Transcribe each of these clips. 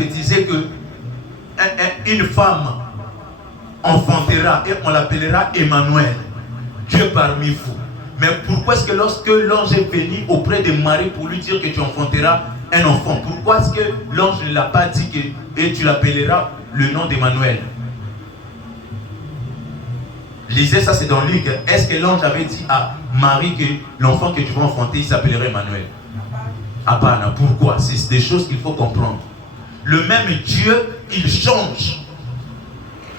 prophétisé que une femme enfantera et on l'appellera Emmanuel, Dieu parmi vous. Mais pourquoi est-ce que lorsque l'ange est venu auprès de Marie pour lui dire que tu enfanteras un enfant, pourquoi est-ce que l'ange ne l'a pas dit que et tu l'appelleras le nom d'Emmanuel? Lisez ça, c'est dans Luc. Est-ce que l'ange avait dit à Marie que l'enfant que tu vas enfanter, il s'appellerait Emmanuel? Abana. Pourquoi? C'est des choses qu'il faut comprendre. Le même Dieu, il change.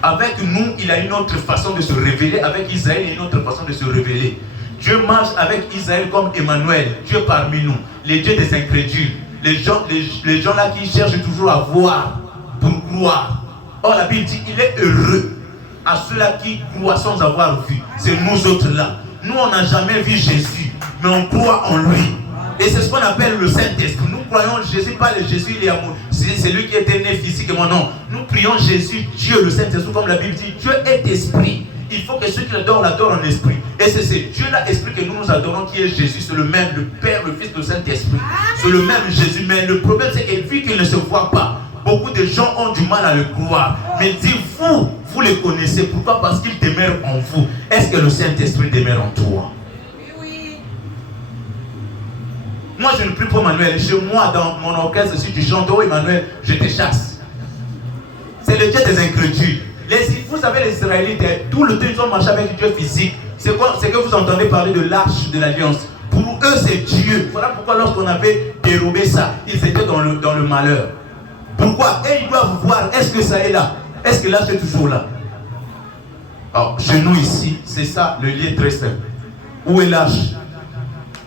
Avec nous, il a une autre façon de se révéler. Avec Israël, il a une autre façon de se révéler. Dieu marche avec Israël comme Emmanuel, Dieu parmi nous, les dieux des incrédules, les gens là qui cherchent toujours à voir pour croire. Or la Bible dit, il est heureux à ceux-là qui croient sans avoir vu. C'est nous autres là. Nous on n'a jamais vu Jésus, mais on croit en lui. Et c'est ce qu'on appelle le Saint-Esprit. Nous croyons en Jésus, pas le Jésus, il est amour. C'est lui qui était né physiquement, non. Nous prions Jésus, Dieu, le Saint-Esprit, comme la Bible dit, Dieu est esprit. Il faut que ceux qui l'adorent en esprit. Et c'est ce Dieu-là, esprit que nous adorons, qui est Jésus. C'est le même, le Père, le Fils, le Saint-Esprit. C'est le même Jésus. Mais le problème, c'est que vu qu'il ne se voit pas, beaucoup de gens ont du mal à le croire. Mais dit, vous les connaissez. Pourquoi? Parce qu'il demeure en vous. Est-ce que le Saint-Esprit demeure en toi? Oui. Moi, je ne prie pas Emmanuel. Chez moi, dans mon orchestre, si tu chantes, oh Emmanuel, je te chasse. C'est le Dieu des incrédules. Vous savez, les Israélites, tout le temps, ils ont marché avec Dieu physique. C'est que vous entendez parler de l'arche de l'alliance. Pour eux, c'est Dieu. Voilà pourquoi lorsqu'on avait dérobé ça, ils étaient dans le malheur. Pourquoi? Et ils doivent voir, est-ce que ça est là? Est-ce que l'arche est toujours là? Alors, chez nous ici, c'est ça, le lien très simple. Où est l'arche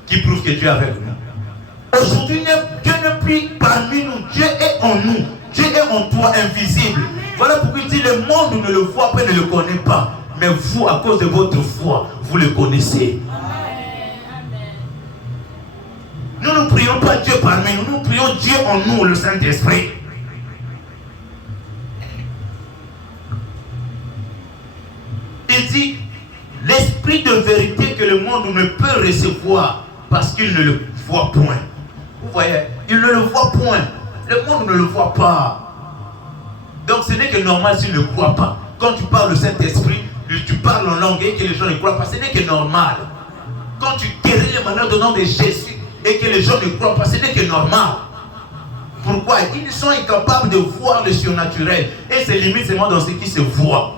qui prouve que Dieu est avec nous? Aujourd'hui, Dieu ne prie parmi nous. Dieu est en nous. Dieu est en toi, invisible. Voilà pourquoi il dit, le monde ne le voit pas, ne le connaît pas. Mais vous, à cause de votre foi, vous le connaissez. Nous ne prions pas Dieu parmi nous, nous prions Dieu en nous, le Saint-Esprit. Il dit, l'esprit de vérité que le monde ne peut recevoir parce qu'il ne le voit point. Vous voyez, il ne le voit point. Le monde ne le voit pas. Donc ce n'est que normal s'il ne croit pas. Quand tu parles le Saint-Esprit, tu parles en langue et que les gens ne croient pas, ce n'est que normal. Quand tu guéris les malades au nom de Jésus et que les gens ne croient pas, ce n'est que normal. Pourquoi? Ils sont incapables de voir le surnaturel. Et c'est limite seulement dans ce qui se voit.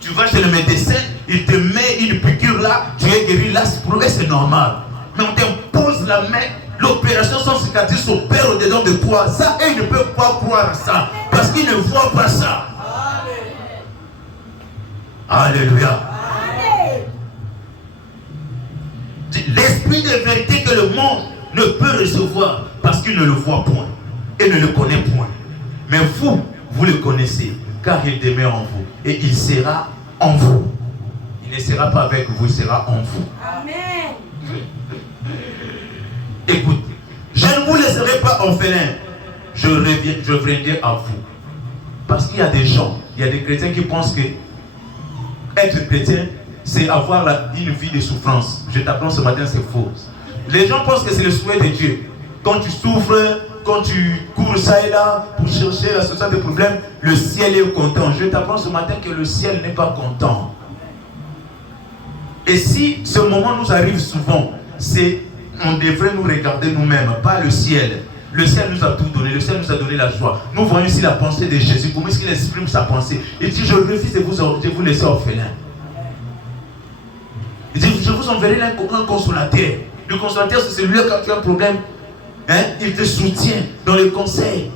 Tu vas chez le médecin, il te met une piqûre là, tu es guéri là, pour eux c'est normal. Mais on t'impose la main, l'opération sans cicatrice s'opère au-dedans de toi. Ça, eux, ils ne peuvent pas croire à ça. Parce qu'ils ne voient pas ça. Alléluia. L'esprit de vérité que le monde ne peut recevoir parce qu'il ne le voit point et ne le connaît point. Mais vous, vous le connaissez, car il demeure en vous et il sera en vous. Il ne sera pas avec vous, il sera en vous. Amen. Écoute, je ne vous laisserai pas orphelins. Je reviendrai à vous. Parce qu'il y a des gens, il y a des chrétiens qui pensent que être chrétien, c'est avoir une vie de souffrance. Je t'apprends ce matin, c'est faux. Les gens pensent que c'est le souhait de Dieu. Quand tu souffres, quand tu cours ça et là pour chercher la solution des problèmes, le ciel est content. Je t'apprends ce matin que le ciel n'est pas content. Et si ce moment nous arrive souvent, on devrait nous regarder nous-mêmes, pas le ciel. Le ciel nous a tout donné, le ciel nous a donné la joie. Nous voyons ici la pensée de Jésus, comment est-ce qu'il exprime sa pensée. Il dit, je refuse de vous laisser orphelin. Il dit, je vous enverrai un consolateur. Le consolateur, c'est celui quand tu as un problème, hein, il te soutient dans le conseil.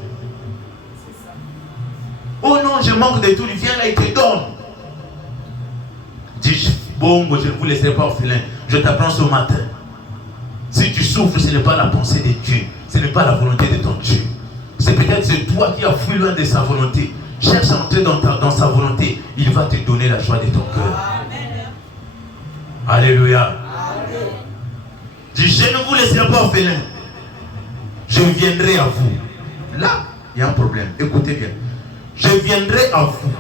Oh non, je manque de tout, il vient là, il te donne. Il dit, bon, je ne vous laisserai pas orphelin. Je t'apprends ce matin. Si tu souffres, ce n'est pas la pensée de Dieu. Ce n'est pas la volonté de ton Dieu. C'est peut-être toi qui as fui loin de sa volonté. Cherche à entrer dans sa volonté. Il va te donner la joie de ton cœur. Alléluia. Dis, je ne vous laisserai pas orphelin. Je viendrai à vous. Là, il y a un problème. Écoutez bien. Je viendrai à vous.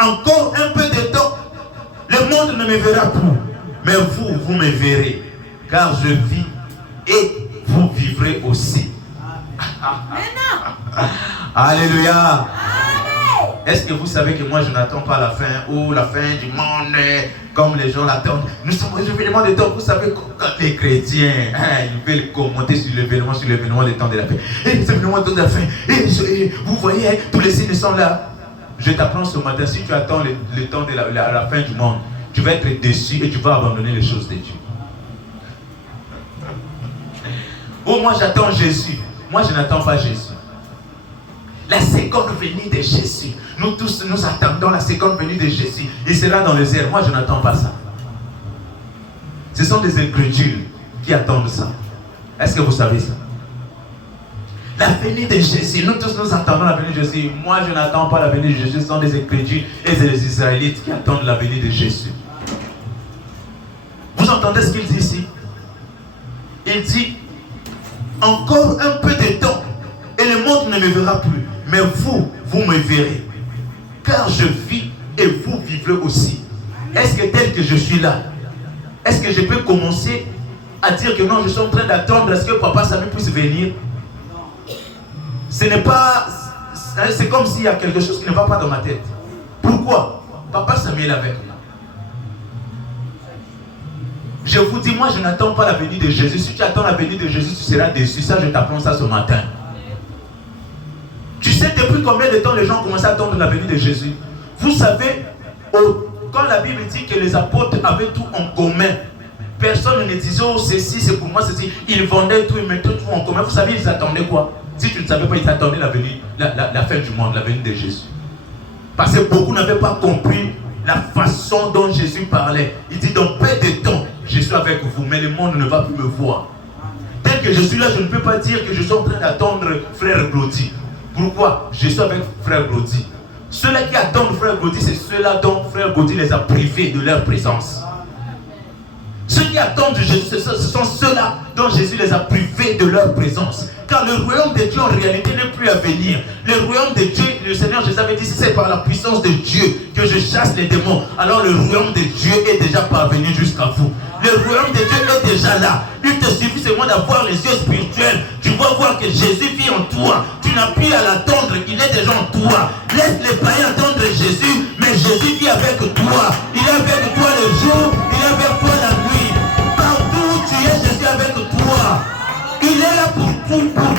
Encore un peu de temps. Le monde ne me verra plus. Mais vous me verrez. Car je vis et vous vivrez aussi. Alléluia. Est-ce que vous savez que moi je n'attends pas la fin ou la fin du monde comme les gens l'attendent? Nous sommes aux événements de temps. Vous savez, quand les chrétiens ils veulent commenter sur l'événement des temps de la fin. Et les événements de la fin. Et vous voyez, tous les signes sont là. Je t'apprends ce matin, si tu attends le temps de la fin du monde, tu vas être déçu et tu vas abandonner les choses de Dieu. Oh, moi j'attends Jésus. Moi je n'attends pas Jésus. La seconde venue de Jésus. Nous tous, nous attendons la seconde venue de Jésus. Il sera dans les airs. Moi, je n'attends pas ça. Ce sont des incrédules qui attendent ça. Est-ce que vous savez ça? La venue de Jésus. Nous tous, nous attendons la venue de Jésus. Moi, je n'attends pas la venue de Jésus. Ce sont des incrédules et des Israélites qui attendent la venue de Jésus. Vous entendez ce qu'il dit ici? Il dit, encore un peu de temps et le monde ne me verra plus. Mais vous, vous me verrez. Car je vis et vous vivrez aussi. Est-ce que tel que je suis là, est-ce que je peux commencer à dire que non, je suis en train d'attendre à ce que Papa Samy puisse venir? Ce n'est pas... C'est comme s'il y a quelque chose qui ne va pas dans ma tête. Pourquoi? Papa Samy est avec moi. Je vous dis, moi je n'attends pas la venue de Jésus. Si tu attends la venue de Jésus, tu seras déçu. Ça, je t'apprends ça ce matin. Tu sais depuis combien de temps les gens commencent à attendre la venue de Jésus? Vous savez, quand la Bible dit que les apôtres avaient tout en commun, personne ne disait oh ceci c'est pour moi, ceci. Ils vendaient tout, ils mettaient tout en commun. Vous savez, ils attendaient quoi? Si tu ne savais pas, ils attendaient la venue, la fin du monde, la venue de Jésus. Parce que beaucoup n'avaient pas compris la façon dont Jésus parlait. Il dit dans peu de temps, je suis avec vous, mais le monde ne va plus me voir. Tel que je suis là, je ne peux pas dire que je suis en train d'attendre frère Glody. Pourquoi? Je suis avec frère Glody. Ceux-là qui attendent frère Glody, c'est ceux-là dont frère Glody les a privés de leur présence. Ceux qui attendent Jésus, ce sont ceux-là dont Jésus les a privés de leur présence. Car le royaume de Dieu en réalité n'est plus à venir. Le royaume de Dieu, le Seigneur Jésus avait dit, c'est par la puissance de Dieu que je chasse les démons. Alors le royaume de Dieu est déjà parvenu jusqu'à vous. Le royaume de Dieu est déjà là. Il te suffit seulement d'avoir les yeux spirituels. Tu vas voir que Jésus vit en toi. Tu n'as plus à l'attendre, il est déjà en toi. Laisse les païens attendre Jésus, mais Jésus vit avec toi. Il est avec toi le jour, il est avec toi la nuit. Partout où tu es, Jésus est avec toi. Il est là pour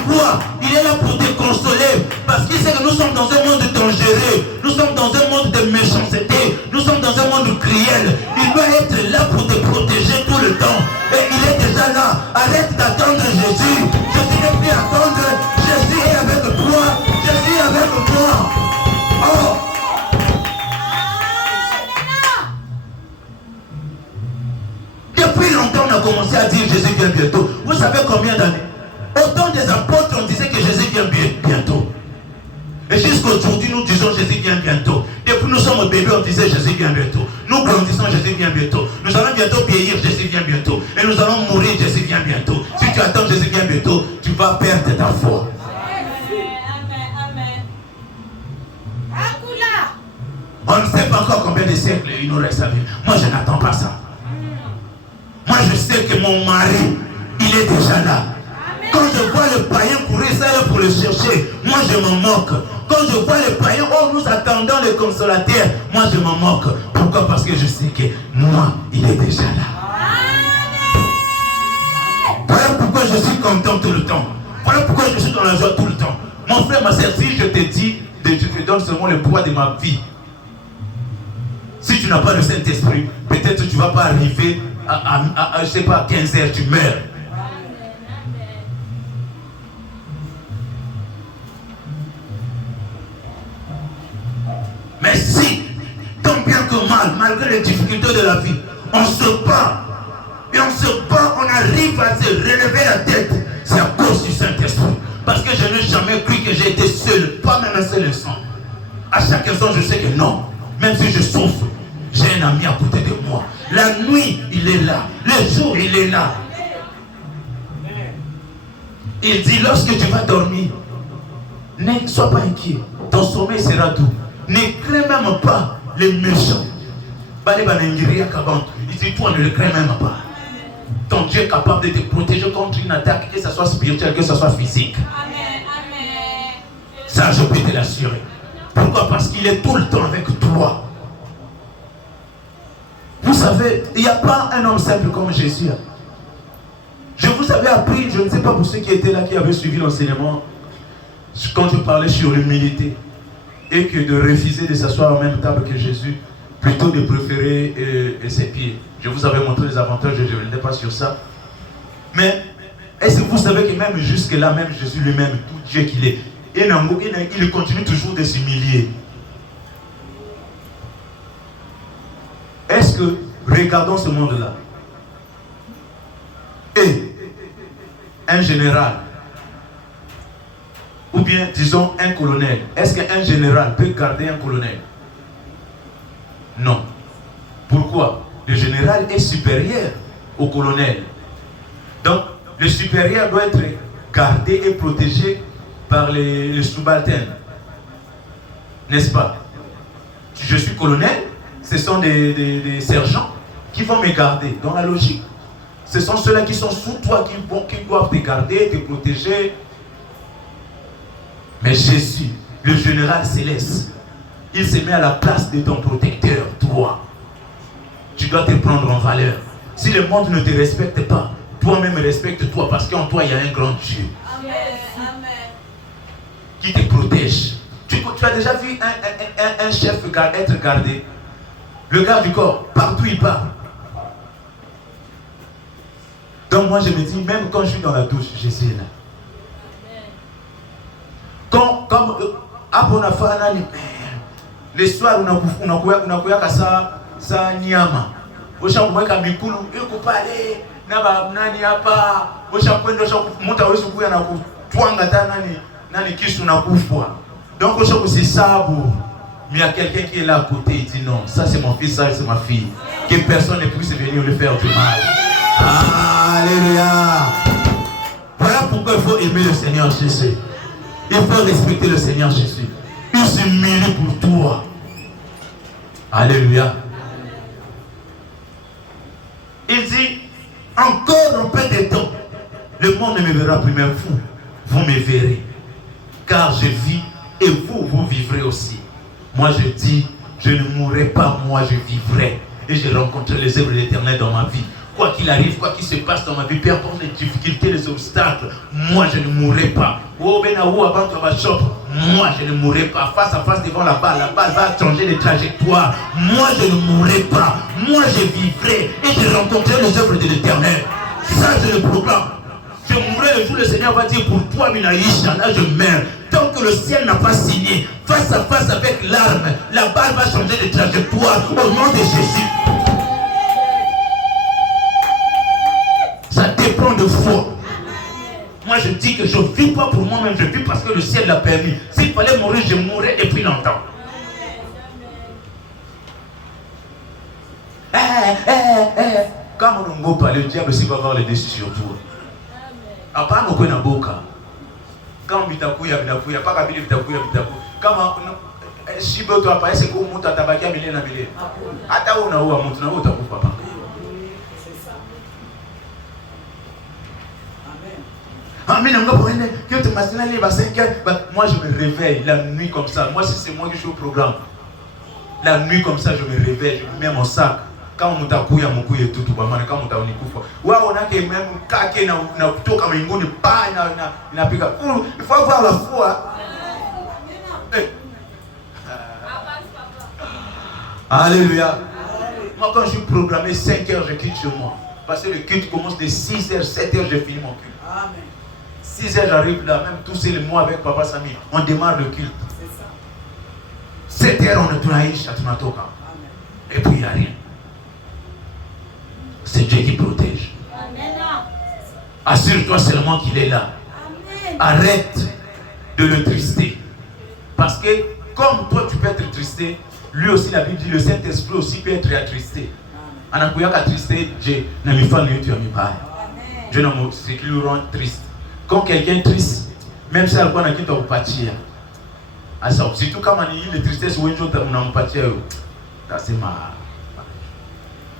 toi. Il est là pour te consoler. Parce qu'il sait que nous sommes dans un monde dangereux. Nous sommes dans un monde de méchanceté. Nous sommes dans un monde cruel. Il doit être là pour te protéger tout le temps. Et il est déjà là. Arrête d'attendre Jésus. Jésus n'est plus à attendre. Jésus est avec toi. Jésus est avec toi. Oh! Depuis longtemps, on a commencé à dire Jésus vient bientôt. Vous savez combien d'années? Autant des apôtres, on disait que Jésus vient bientôt. Et jusqu'aujourd'hui, nous disons Jésus vient bientôt. Depuis nous sommes bébés, on disait Jésus vient bientôt. Nous grandissons, Jésus vient bientôt. Nous allons bientôt vieillir, Jésus vient bientôt. Et nous allons mourir, Jésus vient bientôt. Si tu attends Jésus vient bientôt, tu vas perdre ta foi. Amen. On ne sait pas encore combien de siècles il nous reste à vivre. Moi, je n'attends pas ça. Moi, je sais que mon mari, il est déjà là. Quand je vois le païen courir ça là pour le chercher, moi je m'en moque. Quand je vois le païen, oh nous attendons le consolateur, moi je m'en moque. Pourquoi? Parce que je sais que moi, il est déjà là. Voilà pourquoi je suis content tout le temps. Voilà pourquoi je suis dans la joie tout le temps. Mon frère, ma soeur, si je te dis, je te donne seulement le poids de ma vie. Si tu n'as pas le Saint-Esprit, peut-être tu ne vas pas arriver à je sais pas, 15 heures, tu meurs. Mais si, tant bien que mal, malgré les difficultés de la vie, on se bat, et on se bat, on arrive à se relever la tête, c'est à cause du Saint-Esprit. Parce que je n'ai jamais cru que j'ai été seul, pas même un seul instant. À chaque instant, je sais que non, même si je souffre, j'ai un ami à côté de moi. La nuit, il est là. Le jour, il est là. Il dit, lorsque tu vas dormir, ne sois pas inquiet. Ton sommeil sera doux. Ne crains même pas les méchants. Il dit, toi ne le crains même pas. Ton Dieu est capable de te protéger contre une attaque, que ce soit spirituelle, que ce soit physique. Amen. Ça, je peux te l'assurer. Pourquoi? Parce qu'il est tout le temps avec toi. Vous savez, il n'y a pas un homme simple comme Jésus. Je vous avais appris, je ne sais pas pour ceux qui étaient là, qui avaient suivi l'enseignement, quand je parlais sur l'humilité, et que de refuser de s'asseoir à la même table que Jésus, plutôt de préférer ses pieds. Je vous avais montré les avantages, je ne reviendrai pas sur ça. Mais est-ce que vous savez que même jusque-là, même Jésus lui-même, tout Dieu qu'il est, il continue toujours de s'humilier. Est-ce que, regardons ce monde-là, et un général, ou bien disons un colonel, est-ce qu'un général peut garder un colonel? Non. Pourquoi? Le général est supérieur au colonel. Donc, le supérieur doit être gardé et protégé par les subalternes. N'est-ce pas? Je suis colonel, ce sont des sergents qui vont me garder. Dans la logique, ce sont ceux-là qui sont sous toi qui doivent te garder, te protéger. Mais Jésus, le général céleste, il se met à la place de ton protecteur, toi. Tu dois te prendre en valeur. Si le monde ne te respecte pas, toi-même respecte-toi, parce qu'en toi, il y a un grand Dieu. Amen. Qui te protège. Tu as déjà vu un chef être gardé? Le garde du corps, partout il part. Donc moi je me dis, même quand je suis dans la douche, Jésus est là. Comme les soirs unakuya sa nyama ushakumweka mikulu ikupale na nani hapa ushakwenda mtu hawezi kuya na kutwanga tena nani kisu na kufwa. Donc ushakusisabu, mais il y a quelqu'un qui est là à côté, il dit non, ça c'est mon fils, ça c'est ma fille, que personne ne puisse venir lui faire du mal. Alléluia. Voilà pourquoi il faut aimer le Seigneur Jésus. Il faut respecter le Seigneur Jésus. Il s'humilie pour toi. Alléluia. Il dit, encore un peu de temps, le monde ne me verra plus, mais vous me verrez. Car je vis et vous vivrez aussi. Moi je dis, je ne mourrai pas, moi je vivrai. Et je rencontrerai les œuvres de l'Éternel dans ma vie. Quoi qu'il arrive, quoi qu'il se passe dans ma vie, peu importe les difficultés, les obstacles, moi je ne mourrai pas. Moi je ne mourrai pas. Face à face devant la balle va changer de trajectoire. Moi je ne mourrai pas. Moi je vivrai et je rencontrerai les œuvres de l'Éternel. Ça je le proclame. Je mourrai le jour où le Seigneur va dire pour toi, Minaïcha, là je meurs. Tant que le ciel n'a pas signé, face à face avec l'arme, la balle va changer de trajectoire au nom de Jésus. Ça dépend de foi. Moi je dis que je ne vis pas pour moi-même, je vis parce que le ciel l'a permis. S'il fallait mourir, je mourrais depuis longtemps. Quand on parle, le diable aussi va avoir les décisions sur toi. Après, on a boka. Quand on bitakuya, pas kabili bitakuya. Quand si tu as pas, c'est comme on t'a tabaqué à Milena Milena. Ata on a ou à monter, on t'a coupé. Moi je me réveille la nuit comme ça. Moi si c'est moi qui suis au programme, la nuit comme ça je me réveille, je mets mon sac. Quand on t'a couillé mon couille tout quand on t'a unikufa. Ouais on a que même kake na kutoka mbinguni pa inapiga. Il faut avoir la foi. Alléluia. Moi quand je suis programmé 5 heures je quitte chez moi. Parce que le culte commence de 6 heures, 7 heures je finis mon culte. Amen. 6 heures j'arrive là, même tous les mois avec Papa Samy, on démarre le culte. 7 heures on est tunaisha, tunatoka. Et puis il n'y a rien. C'est Dieu qui protège. Amen. Assure-toi seulement qu'il est là. Amen. Arrête de le trister. Parce que comme toi tu peux être tristé, lui aussi la Bible dit le Saint-Esprit aussi peut être attristé. Anakuya tristé, Dieu n'a mis pas le tu as mis pas. Dieu n'a pas ce qui le rend triste. Quand quelqu'un est triste, même si elle n'a pas partir, surtout quand on est tristesse ou un jour on a partir, c'est marrant.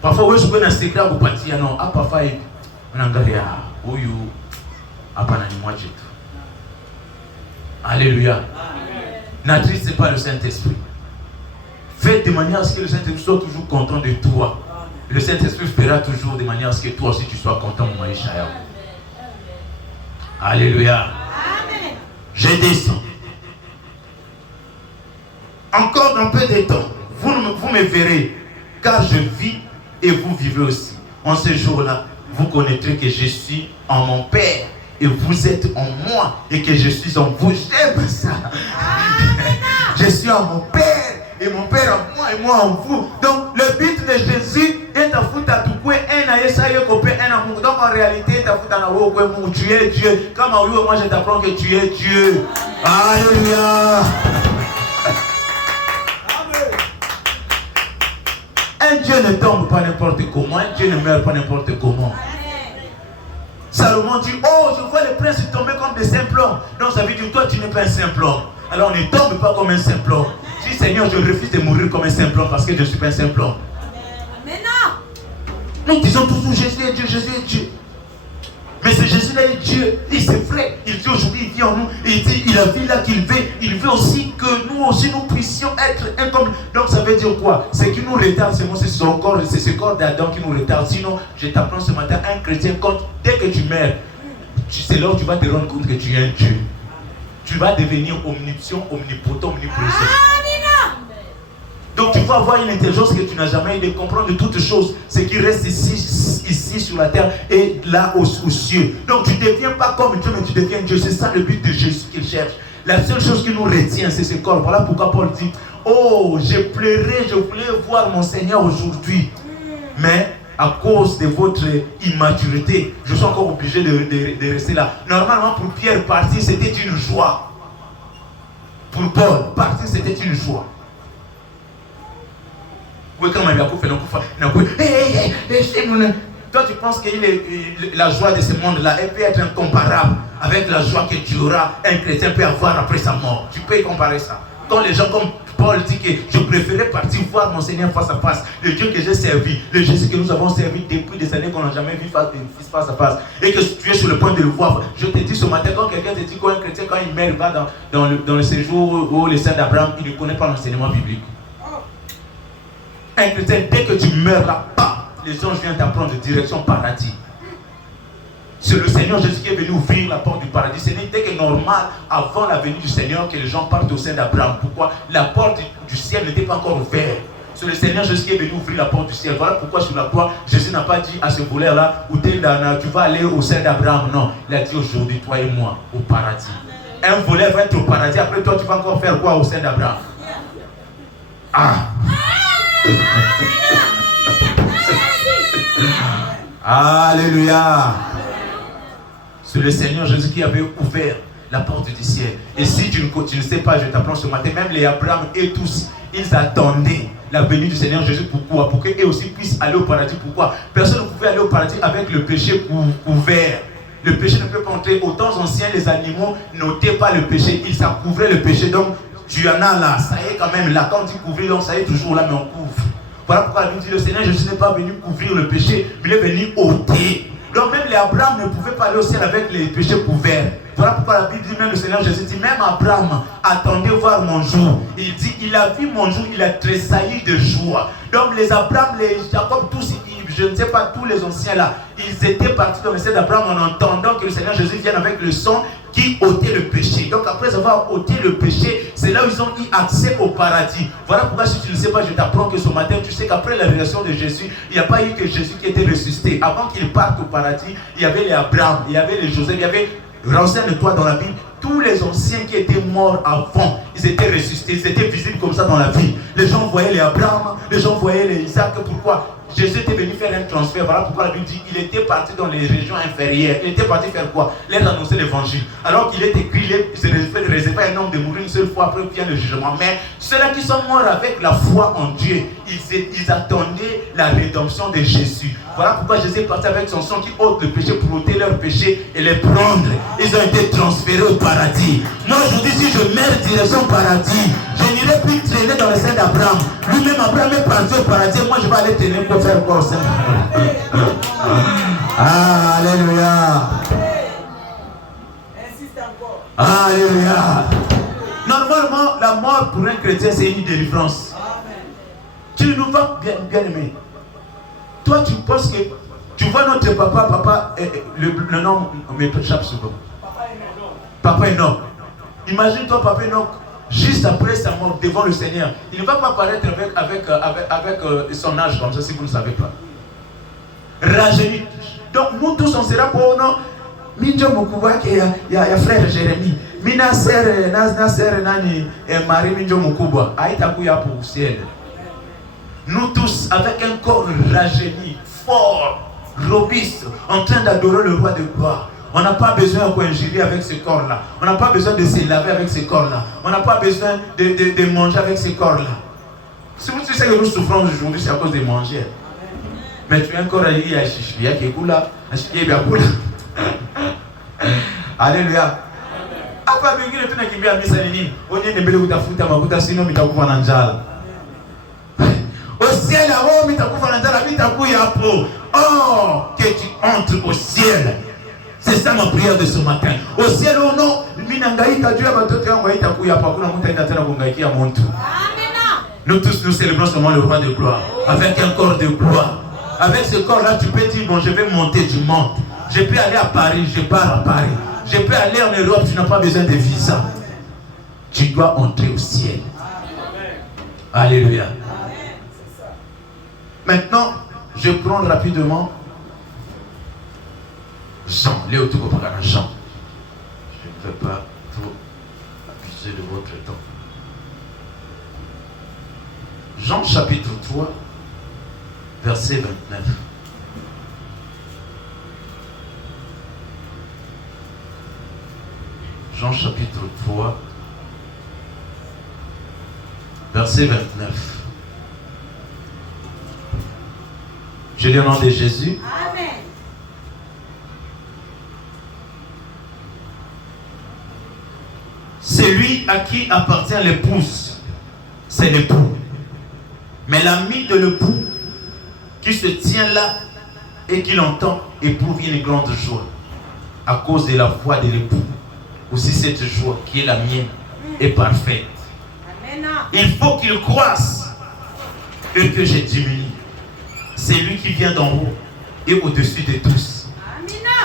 Parfois on est un secret pour partir, non, parfois on a un gars ou you, à pas n'ani moi. Alléluia. N'attristez pas le Saint-Esprit. Faites de manière à ce que le Saint-Esprit soit toujours content de toi. Le Saint-Esprit fera toujours de manière à ce que toi aussi tu sois content, mon Maïchaïa. Alléluia. Amen. Je descends. Encore un peu de temps, vous me verrez, car je vis et vous vivez aussi. En ce jour-là, vous connaîtrez que je suis en mon Père et vous êtes en moi et que je suis en vous. J'aime ça. Je suis en mon Père et mon Père en moi et moi en vous. Donc le but de Jésus est à foutre à tout quoi un aïe copé un amour. Donc en réalité tu es Dieu. Comme moi je t'apprends que tu es Dieu. Alléluia. Un Dieu ne tombe pas n'importe comment, un Dieu ne meurt pas n'importe comment. Salomon dit, oh, je vois les princes tomber comme des simples hommes. Donc ça veut dire, toi tu n'es pas un simple homme. Alors ne tombe pas comme un simple homme. Dis, Seigneur, je refuse de mourir comme un simple homme parce que je ne suis pas un simple homme. Mais non. Nous disons toujours, Jésus est Dieu, Jésus est Dieu. Mais ce Jésus-là est Dieu, et c'est vrai. Il dit aujourd'hui, il vit en nous, et il dit, il a vu là qu'il veut. Il veut aussi que nous aussi, nous puissions être un comme. Donc ça veut dire quoi? C'est qu'il nous retarde, c'est son corps, c'est ce corps d'Adam qui nous retarde. Sinon, je t'apprends ce matin, un chrétien, dès que tu meurs, c'est là où tu vas te rendre compte que tu es un Dieu. Tu vas devenir omniscient, omnipotent, omniprésent. Donc tu vas avoir une intelligence que tu n'as jamais eu de comprendre de toutes choses. Ce qui reste ici sur la terre et là aux cieux. Donc tu ne deviens pas comme Dieu, mais tu deviens Dieu. C'est ça le but de Jésus qu'il cherche. La seule chose qui nous retient, c'est ce corps. Voilà pourquoi Paul dit, oh, je pleurais, je voulais voir mon Seigneur aujourd'hui. Mais à cause de votre immaturité, je suis encore obligé de rester là. Normalement, pour Pierre, partir, c'était une joie. Pour Paul, partir, c'était une joie. Oui, quand toi, tu penses que la joie de ce monde-là, elle peut être incomparable avec la joie que tu auras, un chrétien peut avoir après sa mort. Tu peux y comparer ça. Quand les gens comme Paul dit que je préférais partir voir mon Seigneur face à face, le Dieu que j'ai servi, le Jésus que nous avons servi depuis des années qu'on n'a jamais vu face à face, et que tu es sur le point de le voir. Je te dis ce matin, quand quelqu'un te dit qu'un chrétien, quand il meurt, va dans le séjour où les saints d'Abraham, il ne connaît pas l'enseignement biblique. Un chrétien, dès que tu meurs là-bas, les anges viennent t'apprendre de direction paradis. C'est le Seigneur Jésus qui est venu ouvrir la porte du paradis. Ce n'était que normal avant la venue du Seigneur que les gens partent au sein d'Abraham. Pourquoi? La porte du ciel n'était pas encore ouverte. C'est le Seigneur Jésus qui est venu ouvrir la porte du ciel. Voilà pourquoi sur la croix, Jésus n'a pas dit à ce voleur-là, où tu vas aller au sein d'Abraham. Non, il a dit aujourd'hui, toi et moi, au paradis. Un voleur va être au paradis. Après toi, tu vas encore faire quoi au sein d'Abraham? Ah! Alléluia. C'est le Seigneur Jésus qui avait ouvert la porte du ciel. Et si tu ne sais pas, je t'apprends ce matin, même les Abraham et tous, ils attendaient la venue du Seigneur Jésus. Pourquoi? Pour qu'eux aussi puissent aller au paradis. Pourquoi? Personne ne pouvait aller au paradis avec le péché couvert. Le péché ne peut pas entrer. Aux temps anciens, les animaux n'ôtaient pas le péché, ils s'en couvraient le péché. Donc tu en as là, ça y est quand même là, quand tu couvres, donc ça y est toujours là, mais on couvre. Voilà pourquoi la Bible dit, le Seigneur Jésus n'est pas venu couvrir le péché, mais il est venu ôter. Donc même les Abraham ne pouvaient pas aller au ciel avec les péchés couverts. Voilà pourquoi la Bible dit, même le Seigneur Jésus dit, même Abraham attendait voir mon jour. Il dit, il a vu mon jour, il a tressailli de joie. Donc les Abraham, les Jacob, tous, je ne sais pas, tous les anciens là, ils étaient partis dans le ciel d'Abraham en entendant que le Seigneur Jésus vienne avec le sang qui ôtait le péché. Donc après avoir ôté le péché, c'est là où ils ont eu accès au paradis. Voilà pourquoi si tu ne sais pas, je t'apprends que ce matin, tu sais qu'après la résurrection de Jésus, il n'y a pas eu que Jésus qui était ressuscité. Avant qu'il parte au paradis, il y avait les Abraham, il y avait les Joseph, il y avait, renseigne-toi dans la Bible, tous les anciens qui étaient morts avant, ils étaient ressuscités, ils étaient visibles comme ça dans la vie. Les gens voyaient les Abraham, les gens voyaient les Isaac. Pourquoi? Jésus était venu faire un transfert. Voilà pourquoi la Bible dit qu'il était parti dans les régions inférieures. Il était parti faire quoi? Leur annoncer l'évangile. Alors qu'il est écrit, il s'est réservé à un homme de mourir une seule fois, après vient le jugement. Mais ceux-là qui sont morts avec la foi en Dieu, ils attendaient la rédemption de Jésus. Voilà pourquoi Jésus est parti avec son sang qui ôte le péché pour ôter leur péché et les prendre. Ils ont été transférés au paradis. Moi aujourd'hui, si je mets direction paradis, je n'irai plus traîner dans le sein d'Abraham. Lui-même, Abraham est parti au paradis. Moi, je vais aller traîner pour faire quoi au sein d'Abraham? Alléluia. Alléluia. Normalement, la mort pour un chrétien, c'est une délivrance. Tu nous vois bien aimé. Toi, tu penses que tu vois notre papa, le nom m'échappe souvent. Papa Enoch. Imagine-toi, Papa Enoch, juste après sa mort devant le Seigneur. Il ne va pas paraître avec son âge comme ça, si vous ne savez pas. Rajeuni. Donc, nous tous, on sera pour nous. Minjo Mukuba, il y a frère Jérémie. Mina sœur Nani et Marie Minjo Mukuba. Aïtakuya pour le ciel. Nous tous, avec un corps rajeuni, fort, robuste, en train d'adorer le roi de gloire. On n'a pas besoin d'injurier avec ce corps-là. On n'a pas besoin de se laver avec ce corps-là. On n'a pas besoin de manger avec ce corps-là. Si vous savez que nous souffrons aujourd'hui, c'est à cause de manger. Mais tu as un corps à l'île, il y a qui est là, qui est bien cool. Alléluia. Apa bengine tunakimbia misa ni nini? Onye mbele utafuta makuta sino mitakufa na njala. Au ciel là-haut mitakufa na njala mitakuya hapo. Oh, que tu entres au ciel. C'est ça ma prière de ce matin. Au ciel ou non, minangaika Dieu batoto yangu haitakuya hapa kuna mtu aenda tena kungaikia mtu. Amen. Nous tous nous célébrons seulement le roi de gloire avec un corps de gloire. Avec ce corps-là, tu peux dire bon, je vais monter du monde. Je peux aller à Paris, je pars à Paris. Je peux aller en Europe, tu n'as pas besoin de visa. Tu dois entrer au ciel. Amen. Alléluia. Amen. Maintenant, je prends rapidement Jean. Léo Toukopakana, Jean. Je ne vais pas trop abuser de votre temps. Jean chapitre 3, verset 29. Jean chapitre 3, verset 29. Je lis au nom de Jésus. Amen. Celui à qui appartient l'épouse, c'est l'époux. Mais l'ami de l'époux qui se tient là et qui l'entend éprouve une grande joie à cause de la foi de l'époux. Aussi cette joie qui est la mienne est parfaite. Amen. Il faut qu'il croisse et que je diminue. C'est lui qui vient d'en haut et au-dessus de tous.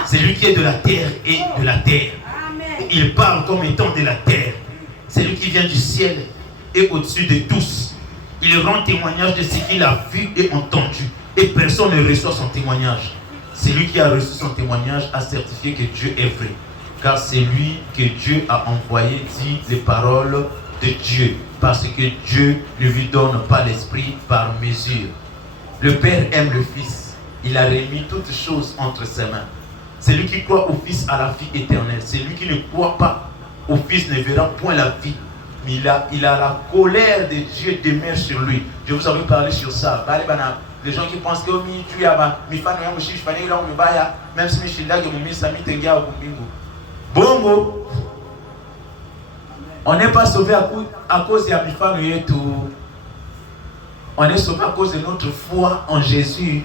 C'est lui qui est de la terre et de la terre. Amen. Il parle comme étant de la terre. C'est lui qui vient du ciel et au-dessus de tous. Il rend témoignage de ce qu'il a vu et entendu. Et personne ne reçoit son témoignage. C'est lui qui a reçu son témoignage a certifié que Dieu est vrai. Car c'est lui que Dieu a envoyé dit les paroles de Dieu. Parce que Dieu ne lui donne pas l'esprit par mesure. Le Père aime le Fils. Il a remis toutes choses entre ses mains. Celui qui croit au Fils a la vie éternelle. Celui qui ne croit pas au Fils ne verra point la vie. Mais il a la colère de Dieu demeure sur lui. Je vous avais parlé sur ça. Les gens qui pensent que même si Bongo, on n'est pas sauvé à cause de la et tout. On est sauvé à cause de notre foi en Jésus.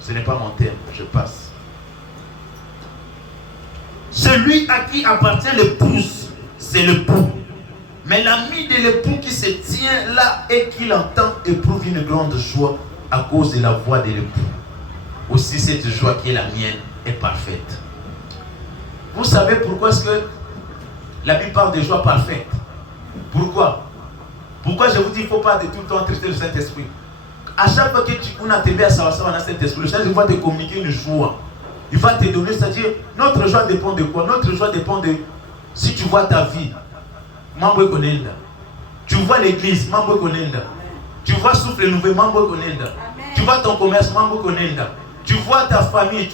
Ce n'est pas mon terme, je passe. Celui à qui appartient l'épouse, c'est l'époux. Mais l'ami de l'époux qui se tient là et qui l'entend éprouve une grande joie à cause de la voix de l'époux. Aussi cette joie qui est la mienne est parfaite. Vous savez pourquoi est-ce que la Bible parle de joie parfaite? Pourquoi? Pourquoi je vous dis qu'il ne faut pas de tout le temps traiter le Saint-Esprit? À chaque fois que tu as été à Saint-Esprit, le Saint-Esprit va te communiquer une joie. Il va te donner, c'est-à-dire, notre joie dépend de quoi? Notre joie dépend de si tu vois ta vie. Mambo Konenda. Tu vois l'église, Mambo Konenda. Tu vois Souffle Nouveau, Mambo Konenda. Tu vois ton commerce, Mambo Konenda. Tu vois ta famille,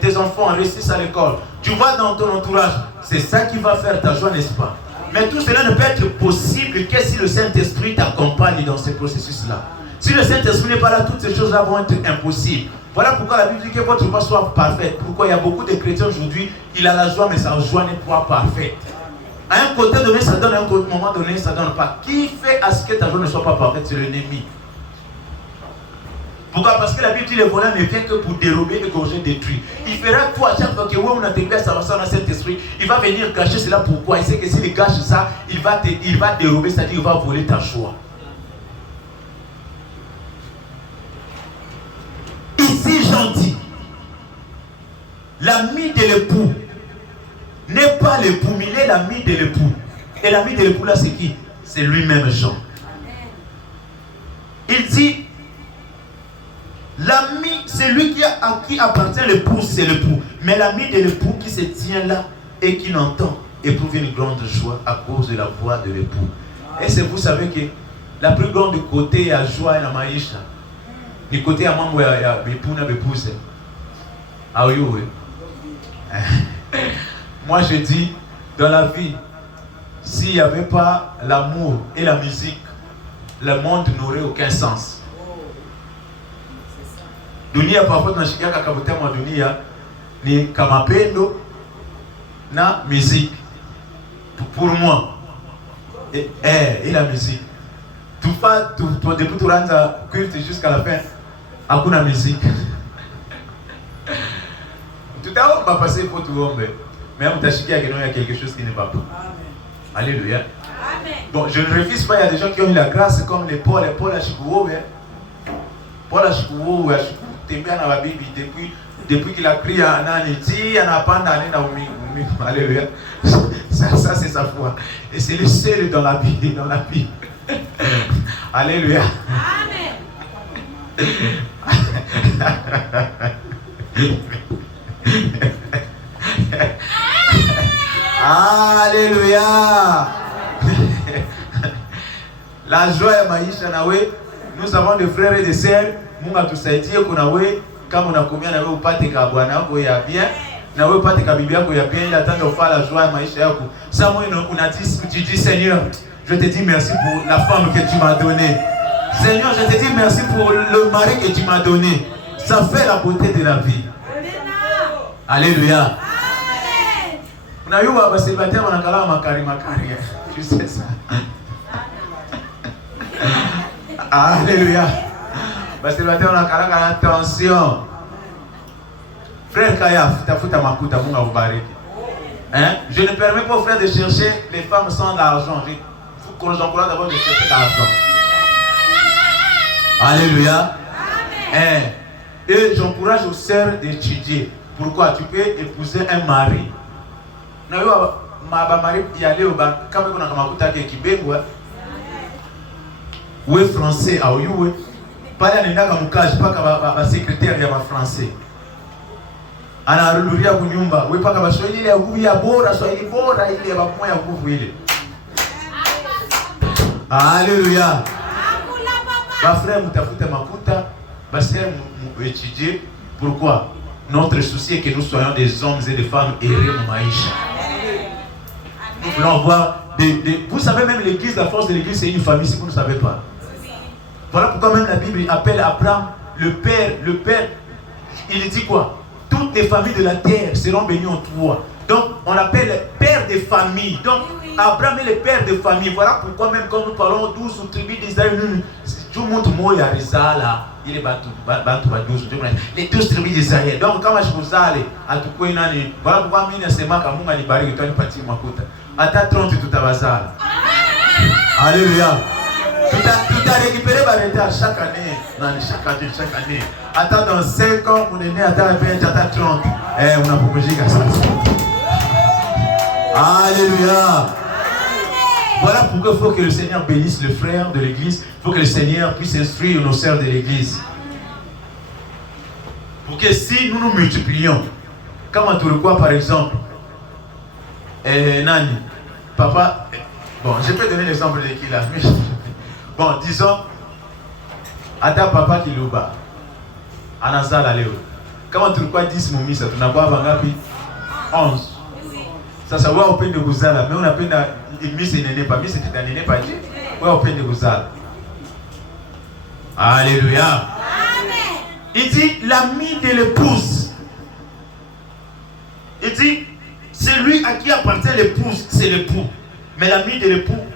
tes enfants réussissent à l'école. Tu vois dans ton entourage. C'est ça qui va faire ta joie, n'est-ce pas? Mais tout cela ne peut être possible que si le Saint-Esprit t'accompagne dans ce processus-là. Si le Saint-Esprit n'est pas là, toutes ces choses-là vont être impossibles. Voilà pourquoi la Bible dit que votre joie soit parfaite. Pourquoi il y a beaucoup de chrétiens aujourd'hui, il a la joie, mais sa joie n'est pas parfaite. À un côté donné, ça donne, à un moment donné, ça ne donne pas. Qui fait à ce que ta joie ne soit pas parfaite? C'est l'ennemi. Pourquoi? Parce que la Bible dit le voleur ne vient que pour dérober, égorger, détruire. Il fera tout à chaque fois que on a découvert ça dans cet esprit. Il va venir cacher cela. Pourquoi? Il sait que s'il gâche ça, il va dérober, c'est-à-dire qu'il va voler ta joie. Ici, j'en dis, l'ami de l'époux n'est pas l'époux, mais il est l'ami de l'époux. Et l'ami de l'époux là, c'est qui? C'est lui-même Jean. Il dit, l'ami, c'est lui à qui appartient l'époux, c'est l'époux. Mais l'ami de l'époux qui se tient là et qui l'entend éprouve une grande joie à cause de la voix de l'époux. Et c'est vous savez que la plus grande côté à joie et la maïcha. Du côté à moi, il y a l'époux et l'épouse. Ah oui, oui. Moi, je dis, dans la vie, s'il n'y avait pas l'amour et la musique, le monde n'aurait aucun sens. Dunia parfois tunashikia kakabutema dunia ni kamapendo na musique. Pour moi, et la musique. Depuis tout rendre culte jusqu'à la fin, hakuna musique. Tout à l'heure, on va passer pour tout le monde. Mais on t'a chiqué qu'il y a quelque chose qui ne va pas. Alléluia. Amen. Bon, je ne refuse pas, il y a des gens qui ont eu la grâce comme les Paul à Chikouo. Paul à Chikouo, depuis qu'il a crié à Ananiti, il n'a pas d'année dans le Alléluia. Ça c'est sa foi. Et c'est le seul dans la vie. Alléluia. Amen. Alléluia. La joie est maïcha nawe. Nous avons des frères et des sœurs. Munga tusaidia kuna we kama unakomea na wewe upate kabwana yako ya bien na wewe upate kabibia yako ya bien ili atende faire la joie ya maisha yako. Ça moi tu dis Seigneur, je te dis merci pour la femme que tu m'as donnée. Seigneur, je te dis merci pour le mari que tu m'as donné. Ça fait la beauté de la vie. Alléluia. Amen. Unayua basibate wanakala makari. Tu sais ça. Alléluia. Basibate wanakala attention. Frère Kayaf, tafuta makuta munga ubariki. Hein? Je ne permets pas aux frères de chercher les femmes sans l'argent. Il faut qu'on les encourage d'abord de chercher l'argent. Alléluia. Amen. Et j'encourage aux sœurs d'étudier. Pourquoi? Tu peux épouser un mari. Mari y aller au bar. Quand on a kamakuta qui bengwa. Ou est français à Oyoué. Pas y a n'importe quel mukaj, pas qu'à secrétaire y a français. Anarudia kunyumba. Ou pas qu'à Swahili ya nguvu ya bora, Swahili bora ile ya bamoya nguvu ile. Alléluia. Ba frère mutafute makuta, ba sœur étudier. Pourquoi? Notre souci est que nous soyons des hommes et des femmes errés au maïcha. Nous voulons voir vous savez même l'église, la force de l'église c'est une famille si vous ne savez pas. Voilà pourquoi même la Bible appelle Abraham le père, il dit quoi? Toutes les familles de la terre seront bénies en toi. Donc on appelle père de famille. Donc Abraham est le père de famille. Voilà pourquoi même quand nous parlons 12 tribus d'Israël, tout le monde moya là. Il est battu les 12 tribus d'Israël. Donc quand je vous allez à tout point voilà pourquoi mine c'est ma kamunga ni bari toi ni parti makuta. Ata 30 tout abazala. Alléluia. Tu as récupéré par retard chaque année. Attends dans 5 ans, on est né à 20, à 30. On a proposé comme ça. Alléluia. Voilà pourquoi il faut que le Seigneur bénisse le frère de l'église. Il faut que le Seigneur puisse instruire nos sœurs de l'église. Pour que si nous nous multiplions, comme en Tourcoing par exemple, Nani, papa, bon, je peux donner l'exemple de qui là. Bon, disons, Ata papa qui l'ouba, Anazala Léo. Comment tu crois 10 momis, ça tu n'as pas vangapi 11. Ça va au peine de Gouzala, mais on a peine de mis et n'est pas mis, c'était un n'est pas dit. Ouais, au peine de Gouzala. Alléluia. Amen. Il dit l'ami de l'épouse. Il dit celui à qui appartient l'épouse, c'est l'époux. Mais l'ami de l'époux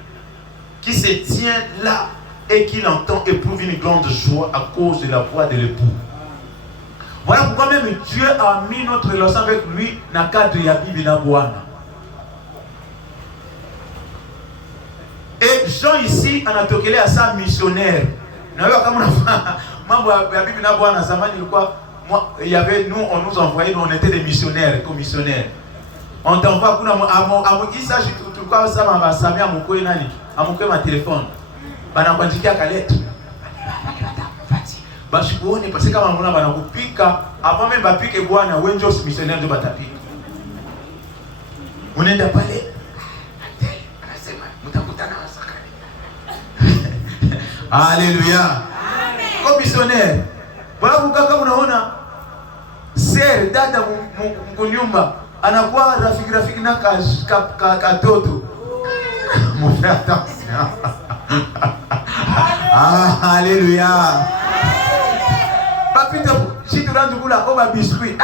qui se tient là et qu'il entend éprouve une grande joie à cause de la voix de l'époux. Voilà pourquoi même Dieu a mis notre relation avec lui dans le cadre de la Bible na Bwana. Et Jean ici, on a toqué à ça missionnaire. Il y avait, nous, on nous envoyait, nous, on était des missionnaires, commissionnaires. On t'envoie pour ça, je trouve que ça m'a samé à mon coin, à mon coin, ma téléphone. On a quantifié à la lettre. Je suis parce que quand on a piqué, avant même de piquer, on a un missionnaire de Batapi. On est d'appelé. Alléluia. Commissionnaire. Voilà pourquoi quand on a ser dada mkunyumba anakuwa rafiki na katoto. Mon frère, attention. Alléluia. Papito, si tu rentres pour la oba biscuit.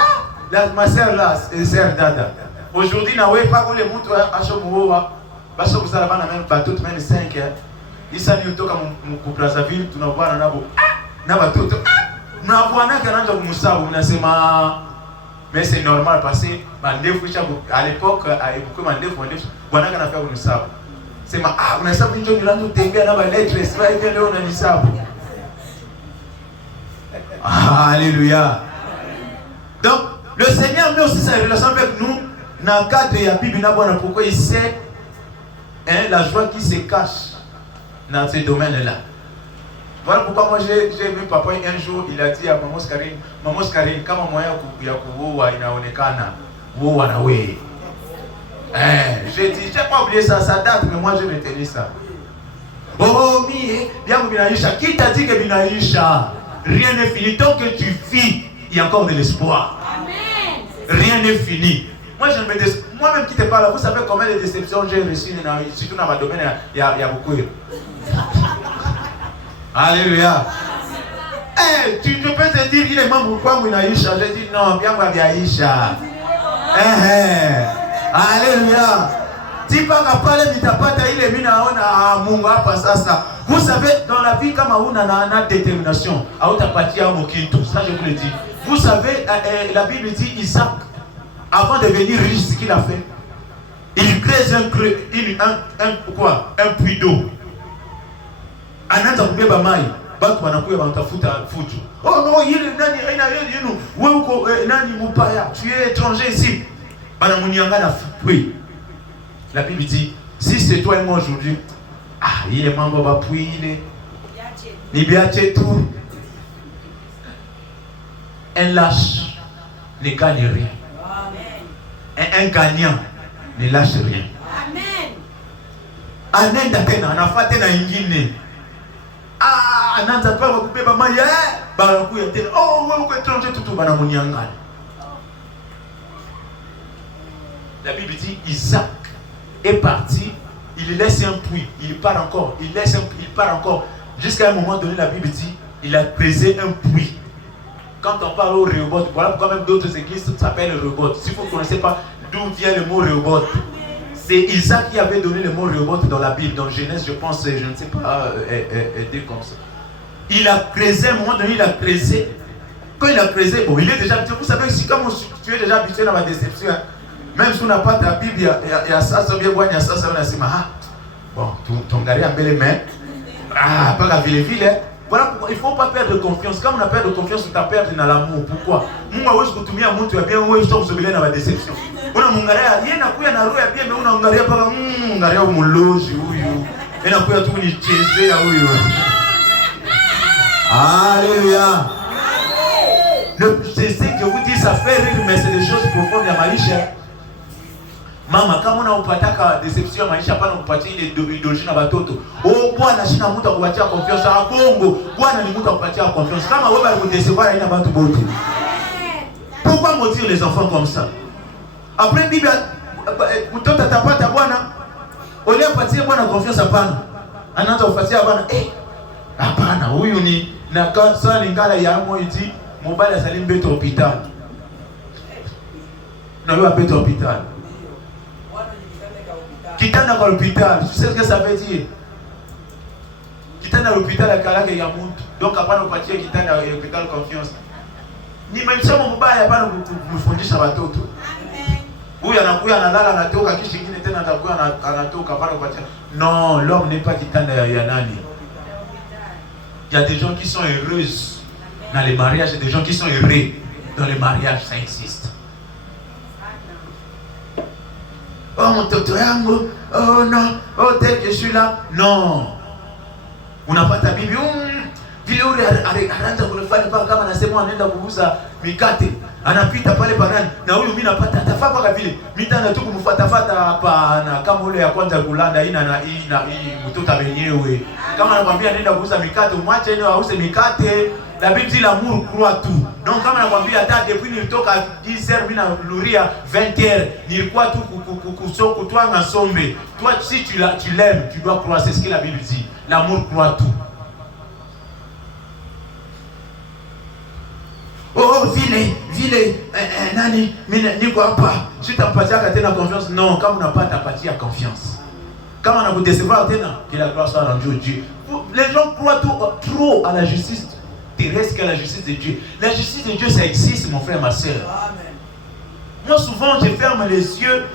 Ma sœur là, sœur dada. Aujourd'hui, na ouais pas les montres à Chomoa. Parce que vous allez avoir même bateau même 5. Il s'est dit toka mu Brazzaville, tunakuwa na nabo. Na watoto. Na bwana kananja kumsahau unasema mais c'est normal parce que à l'époque à beaucoup mandefu bwana kana fanya kumsahau. Sema unasema ndio nilanzo tembea na lettre sasa hivi leo unanisahau. Alléluia. Donc le Seigneur met aussi sa relation avec nous dans le cadre de la Bible na bwana pourquoi il sait la joie qui se cache dans ce domaine-là. Voilà pourquoi moi j'ai vu papa un jour, il a dit à Maman Skarine, kama moya ya kuoa inaonekana, uoa na wewe. J'ai dit, j'ai pas oublié ça, ça date, mais moi j'ai retenu ça. Oh, bien binaisha, qui t'a dit que binaisha? Rien n'est fini, tant que tu vis, il y a encore de l'espoir. Amen. Rien n'est fini. Moi-même qui te parle, vous savez combien de déceptions j'ai reçues, surtout dans ma domaine, il y a beaucoup. Alléluia. Tu peux te dire, il est membre pourquoi vous n'avez Aïcha. Je dis non, bien moi Aïcha. Alléluia. Si pas qu'à parler, mais t'as pas taillé les mines à Munga, pas ça. Vous savez, dans la vie, comme on a une détermination, à autre partie à Mokinto, ça je vous le dis. Vous savez, la Bible dit Isaac, avant de devenir riche, ce qu'il a fait, il crée un puits d'eau. Anaanza kubeba mai watu wanakuja wanatafuta fujo. Oh non, yule nani aina yenu wewe uko nani mupaya, tu es étranger ici. Banamuniangana oui. La Bible dit si c'est toi et moi aujourd'hui, il est membre ba puile. Ni biache tout. Un lâche ne gagne rien. Amen. Un gagnant ne lâche rien. Amen. Anenda tena anafuata na ingine. Anaanza kwa kubeba mai banakuya tena. Oh wewe uko étranger tout banamuniangana. La Bible dit Isaac est parti, il laisse un puits, il part encore, il part encore. Jusqu'à un moment donné, la Bible dit il a creusé un puits. Quand on parle au Rehoboth, voilà pourquoi même d'autres églises s'appellent Rehoboth. Si vous ne connaissez pas d'où vient le mot Rehoboth, c'est Isaac qui avait donné le mot Rehoboth dans la Bible, dans Genèse, je pense, je ne sais pas, dit comme ça. Il a creusé, à un moment donné, il a creusé. Quand il a creusé, bon, il est déjà habitué. Vous savez, si comme tu es déjà habitué dans la déception, même si on n'a pas ta Bible, il y a ça, ça bien bon, il y a ça, ça, on a dit, bon, ton gars a les mains, pas la ville, voilà pourquoi il ne faut pas perdre confiance. Quand on a perdu confiance, on t'a perdu dans l'amour. Pourquoi? Moi, je suis bien, tu as bien, je suis dans la déception. On a mon gars, il y a un roue, bien, mais on a un gars, pas un gars, mon loge, il y a un peu tout le monde. Alléluia. C'est ce que je vous dis, ça fait rire, mais c'est des choses profondes de la maisha. Mama, kama unapataka deception ya maisha hapana kupatia ile idolji na watoto. Oh Bwana shina mtu akupatia confiance a Kongo. Bwana ni mtu akupatia confiance. Kama wewe unadecevoir ina watu wote. Pourquoi maudire les enfants comme ça? Après Bible mtoto atapata Bwana. Ole apatie Bwana confiance hapana. Anaanza kupatia Bwana hapana huyu ni na kasa lingala ya moiti mobile asalim beto hospital. Na wewe beto hospital. Kitanda kwa l'hôpital, tu sais ce que ça veut dire? kitanda ya hospitali akalake ya mtu. Donc hapana upatie kitanda ya hospitali confiance. Ni msemo mbaya hapana kumfundisha watoto. Huyu anakuya analala anatoka kisha kingine tena atakuwa anatoka hapana upatie. Non, l'homme n'est pas kitanda ya nani. Il y a des gens qui sont heureuses dans les mariages et des gens qui sont heureux dans les mariages, ça existe. Oh mon toto yangu, oh non, oh tel que je suis là, non. Unapata bibi vile ule anaanza kunifanya mpaka kama anasema anaenda kuuza mikate, anapita pale banani na huyu mimi napata atafaa mpaka vile mimi tena tu kumfuatafuata hapa na kama ule ya kwanza kulanda hii na hii mtoto wenyewe kama anakuambia anaenda kuuza mikate umwache yeye auze mikate. La Bible dit l'amour croit tout. Donc comme anakuambia hata depuis nilitoka 10h mimi naluria 20h nilikuwa tu kutwanga sombe. Toi si tu l'aimes, tu dois croire, c'est ce que la Bible dit. L'amour croit tout. Oh vile nani mimi niko hapa sitampatia tena confiance. Non, kama unapata patia confiance. Kama anakudecevoir tena que la gloire soit rendue au Dieu. Les gens croient trop à la justice terrestre qu'à la justice de Dieu. La justice de Dieu ça existe mon frère ma soeur. Amen. Moi souvent je ferme les yeux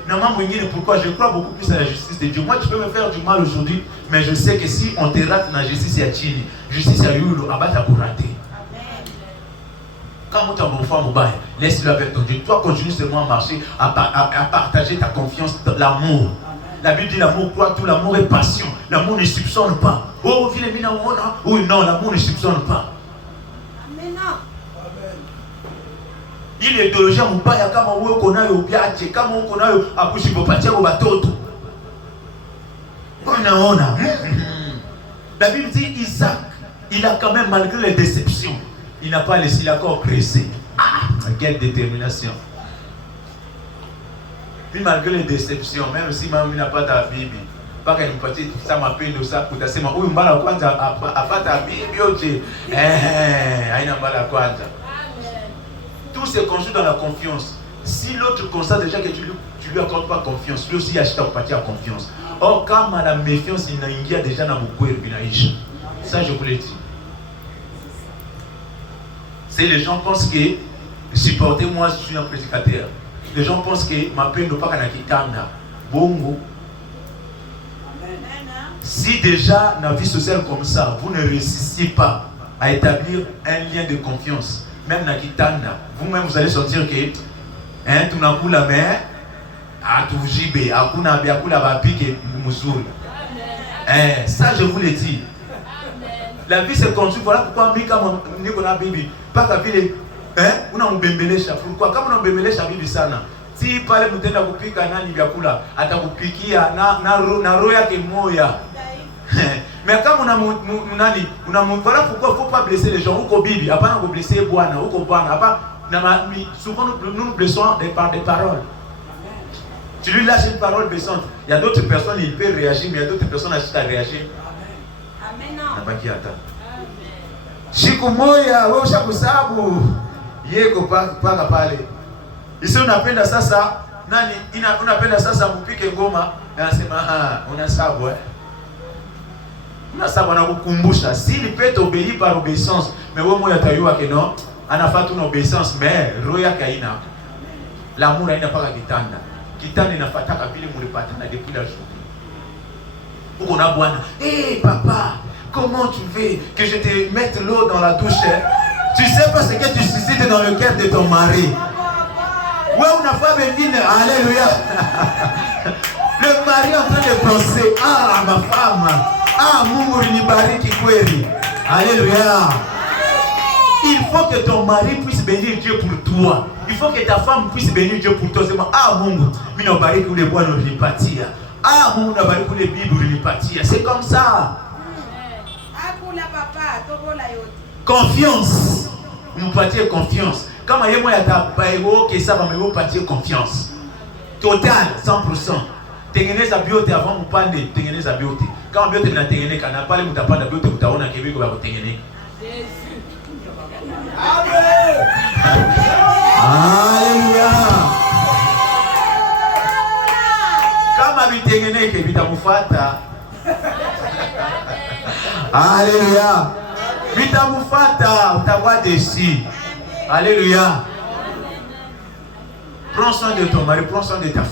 pourquoi je crois beaucoup plus à la justice de Dieu. Moi tu peux me faire du mal aujourd'hui mais je sais que si on te rate dans la justice ya chini, justice ya yulu abata kurate. Quand tu as mon frère mobile, laisse-le avec ton Dieu. Toi continue seulement à marcher, à partager ta confiance, l'amour. La Bible dit l'amour croit tout, l'amour est passion. L'amour ne soupçonne pas. Oh, oui, non, l'amour ne soupçonne pas. Amen. Il est idéologie mbaya kama wewe uko nayo ubiache, kama uko nayo akushipopatia kwa watoto. Unaona? La Bible dit Isaac, il a quand même malgré les déceptions, il n'a pas laissé l'accord presser. Ah, quelle détermination. Puis malgré les déceptions, même si maman n'a pas ta Bible, pas qu'elle nous partit ça m'appelle de ça pour ta sema ou mbala kwanza apata Bible yote haina mbala kwanza. Tout se construit dans la confiance. Si l'autre constate déjà que tu lui accordes pas confiance, lui aussi achète à partir à confiance. Or quand la méfiance il n'a déjà dans beaucoup de binaïcha. Ça je vous l'ai dit. C'est les gens pensent que supportez-moi, je suis un prédicateur. Les gens pensent que ma peine ne pas qu'à kitanda. Bongo. Si déjà dans la vie sociale comme ça, vous ne réussissez pas à établir un lien de confiance, même dans kitanda, vous-même vous allez sentir que tu n'as pas la main à tout jibe, à kuna biakula babike muzuri. Ça je vous l'ai dit. La vie se construit, voilà pourquoi Mika Nicolas Bibi, pas qu'à vile, on a un bembelesha. Pourquoi? Comme on a un bembelesha Bibi sana. Si pale mutenda kupika nani vyakula, atakupikia na roya ke moya. Mais comme on a voilà pourquoi faut pas blesser les gens. Ou ko Bibi, après on blesser Bwana, ou ko Bwana, après souvent nous blessons par des paroles. Tu lui lâches une parole blessante. Il y a d'autres personnes, ils peuvent réagir, mais il y a d'autres personnes qui à réagir. Nabaki hata siku moja wewe ushakusabu yeko paka pale isi unapenda sasa nani unapenda sasa mpike ngoma na anasema unasabu unasabu na kukumbusha si il peut obéir par obéissance mais wewe moyo atayua que non anafaa tu na obéissance mais roho yake haina l'amour haina paka kitanda inafataka vile mlipatana depuis la journée uko na bwana papa. Comment tu veux que je te mette l'eau dans la douche? Tu sais pas ce que tu suscites dans le cœur de ton mari. Ouais, on a pas béni. Alléluia. Le mari est en train de penser, ma femme, Mungu ni bariki kweli. Alléluia. Il faut que ton mari puisse bénir Dieu pour toi. Il faut que ta femme puisse bénir Dieu pour toi. C'est moi, Mungu, mina bariki ule bwana ulipatia. Mungu na bariki ule bibi ulipatia. C'est comme ça. Confiance. Mpatie confiance. Kama yeye mmoja atabaego kesa bamego patie confiance. Total 100%. Tengeneza biote avant mpande, tengeneza biote. Kama biote vinatengeneka na pale mtapanda biote utaona kibiko vya kutengeneka. Amen. Hallelujah. Kama vitengeneke vitamfuata. Alléluia. Mitamufata, utawa dessus. Alléluia. Prends soin de ton mari, prends soin de ta femme.